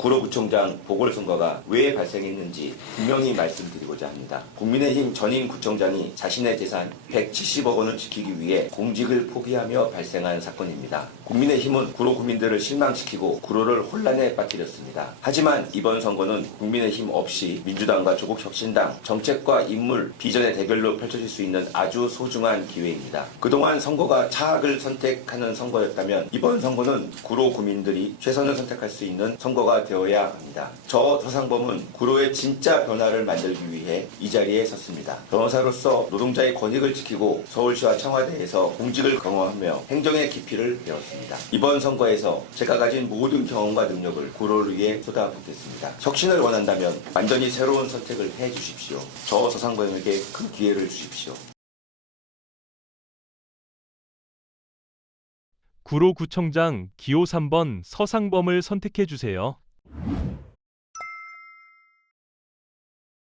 구로구청장 보궐선거가 왜 발생했는지 분명히 말씀드리고자 합니다. 국민의힘 전임 구청장이 자신의 재산 170억 원을 지키기 위해 공직을 포기하며 발생한 사건입니다. 국민의힘은 구로 구민들을 실망시키고 구로를 혼란에 빠뜨렸습니다. 하지만 이번 선거는 국민의힘 없이 민주당과 조국혁신당 정책과 인물, 비전의 대결로 펼쳐질 수 있는 아주 소중한 기회입니다. 그동안 선거가 차악을 선택하는 선거였다면 이번 선거는 구로 구민들이 최선을 선택할 수 있는 선거가 되어야 합니다. 저 서상범은 구로의 진짜 변화를 만들기 위해 이 자리에 섰습니다. 변호사로서 노동자의 권익을 지키고 서울시와 청와대에서 공직을 강화하며 행정의 깊이를 배웠습니다. 이번 선거에서 제가 가진 모든 경험과 능력을 구로를 위해 쏟아붓겠습니다. 혁신을 원한다면 완전히 새로운 선택을 해 주십시오. 저 서상범에게 그 기회를 주십시오. 구로구청장 기호 3번 서상범을 선택해 주세요.